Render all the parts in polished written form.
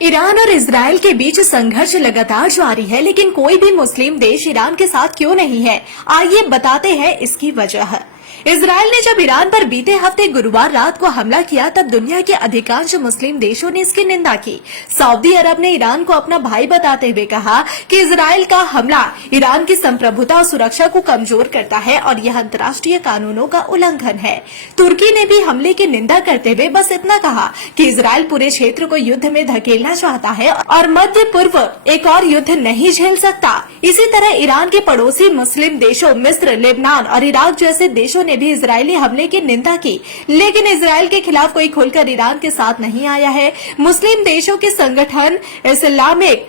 Iran और Israel के बीच संघर्ष लगातार जारी है, लेकिन कोई भी मुस्लिम देश ईरान के साथ क्यों नहीं है? आइए बताते हैं इसकी वजह। इजराइल ने जब ईरान पर बीते हफ्ते गुरुवार रात को हमला किया, तब दुनिया के अधिकांश मुस्लिम देशों ने इसकी निंदा की। सऊदी अरब ने ईरान को अपना भाई बताते हुए कहा कि इजराइल का हमला ईरान की संप्रभुता और सुरक्षा को कमजोर करता है और यह अंतर्राष्ट्रीय कानूनों का उल्लंघन है। तुर्की ने भी हमले की निंदा करते हुए बस इतना कहा कि इजराइल पूरे क्षेत्र को युद्ध में धकेलना चाहता है और मध्य पूर्व एक और युद्ध नहीं झेल सकता। इसी तरह ईरान के पड़ोसी मुस्लिम देशों मिस्र, लेबनान और इराक जैसे देशों ने भी इजरायली हमले की निंदा की, लेकिन इजराइल के खिलाफ कोई खुलकर ईरान के साथ नहीं आया है। मुस्लिम देशों के संगठन इस्लामिक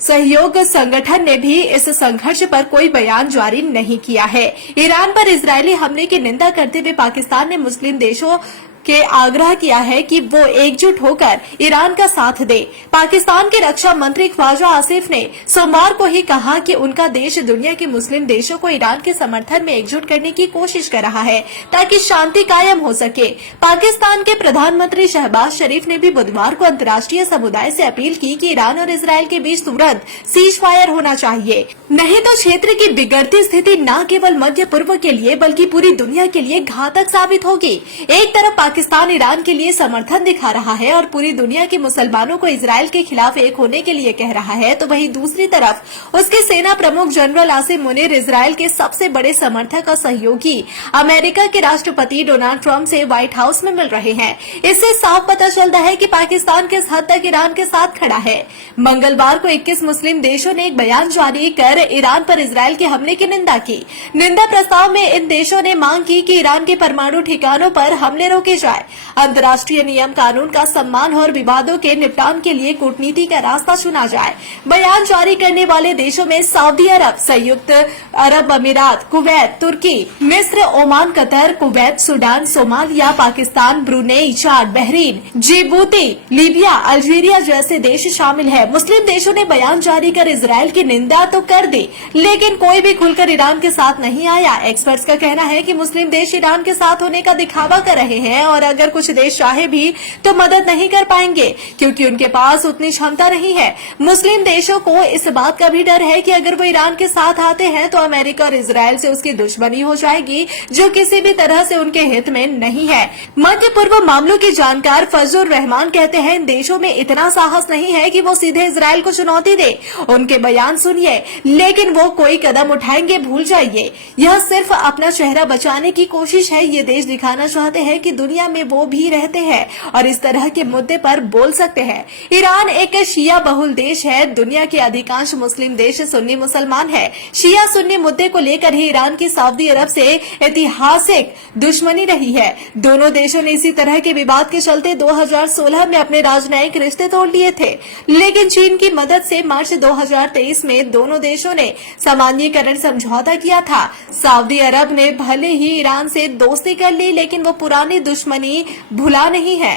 सहयोग संगठन ने भी इस संघर्ष पर कोई बयान जारी नहीं किया है। ईरान पर इजरायली हमले की निंदा करते हुए पाकिस्तान ने मुस्लिम देशों के आग्रह किया है कि वो एकजुट होकर ईरान का साथ दे। पाकिस्तान के रक्षा मंत्री ख्वाजा आसिफ ने सोमवार को ही कहा कि उनका देश दुनिया के मुस्लिम देशों को ईरान के समर्थन में एकजुट करने की कोशिश कर रहा है ताकि शांति कायम हो सके। पाकिस्तान के प्रधानमंत्री शहबाज शरीफ ने भी बुधवार को अंतर्राष्ट्रीय समुदाय से अपील की कि ईरान और इजराइल के बीच तुरंत सीज फायर होना चाहिए, नहीं तो क्षेत्र की बिगड़ती स्थिति न केवल मध्य पूर्व के लिए बल्कि पूरी दुनिया के लिए घातक साबित होगी। एक तरफ पाकिस्तान ईरान के लिए समर्थन दिखा रहा है और पूरी दुनिया के मुसलमानों को इजराइल के खिलाफ एक होने के लिए कह रहा है, तो वहीं दूसरी तरफ उसके सेना प्रमुख जनरल आसिम मुनीर इजराइल के सबसे बड़े समर्थक और सहयोगी अमेरिका के राष्ट्रपति डोनाल्ड ट्रंप से व्हाइट हाउस में मिल रहे हैं। इससे साफ पता चलता है कि पाकिस्तान किस हद तक ईरान के साथ खड़ा है। मंगलवार को 21 मुस्लिम देशों ने एक बयान जारी कर ईरान पर इजराइल के हमले की निंदा की। निंदा प्रस्ताव में इन देशों ने मांग की कि ईरान के परमाणु ठिकानों पर हमले रोके जाए, अंतर्राष्ट्रीय नियम कानून का सम्मान और विवादों के निपटान के लिए कूटनीति का रास्ता चुना जाए। बयान जारी करने वाले देशों में सऊदी अरब, संयुक्त अरब अमीरात, कुवैत, तुर्की, मिस्र, Oman, Qatar, Kuwait, Sudan, Somalia, Pakistan, Brunei, Chad, Bahrain, Djibouti, Libya, Algeria जैसे देश शामिल है। मुस्लिम देशों ने बयान जारी कर इजराइल की निंदा तो कर दी, लेकिन कोई भी खुलकर ईरान के साथ नहीं आया। एक्सपर्ट्स का कहना है कि मुस्लिम देश ईरान के साथ होने का दिखावा कर रहे हैं और अगर कुछ देश चाहे भी तो मदद नहीं कर पाएंगे, क्योंकि उनके पास उतनी क्षमता नहीं है। मुस्लिम देशों को इस बात का भी डर है कि अगर वो ईरान के साथ आते हैं तो अमेरिका और इजराइल से उसकी दुश्मनी हो जाएगी, जो किसी भी तरह से उनके हित में नहीं है। मध्य पूर्व मामलों के जानकार फजलुर रहमान कहते हैं, इन देशों में इतना साहस नहीं है कि वो सीधे इजराइल को चुनौती दे। उनके बयान सुनिए, लेकिन वो कोई कदम उठाएंगे भूल जाइए। यह सिर्फ अपना चेहरा बचाने की कोशिश है। ये देश दिखाना चाहते हैं कि दुनिया में वो भी रहते हैं और इस तरह के मुद्दे पर बोल सकते हैं। ईरान एक शिया बहुल देश है। दुनिया के अधिकांश मुस्लिम देश सुन्नी मुसलमान है। शिया सुन्नी मुद्दे को लेकर ही ईरान की सऊदी अरब से ऐतिहासिक दुश्मनी रही है। दोनों देशों ने इसी तरह के विवाद के चलते 2016 में अपने राजनयिक रिश्ते तोड़ लिए थे, लेकिन चीन की मदद से मार्च 2023 में दोनों देशों ने सामान्यीकरण समझौता किया था। सऊदी अरब ने भले ही ईरान से दोस्ती कर ली, लेकिन वो पुरानी दुश्मनी भुला नहीं है।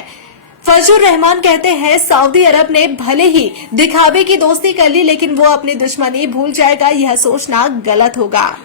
फजलुर रहमान कहते हैं, सऊदी अरब ने भले ही दिखावे की दोस्ती कर ली, लेकिन वो अपनी दुश्मनी भूल जाएगा, यह सोचना गलत होगा।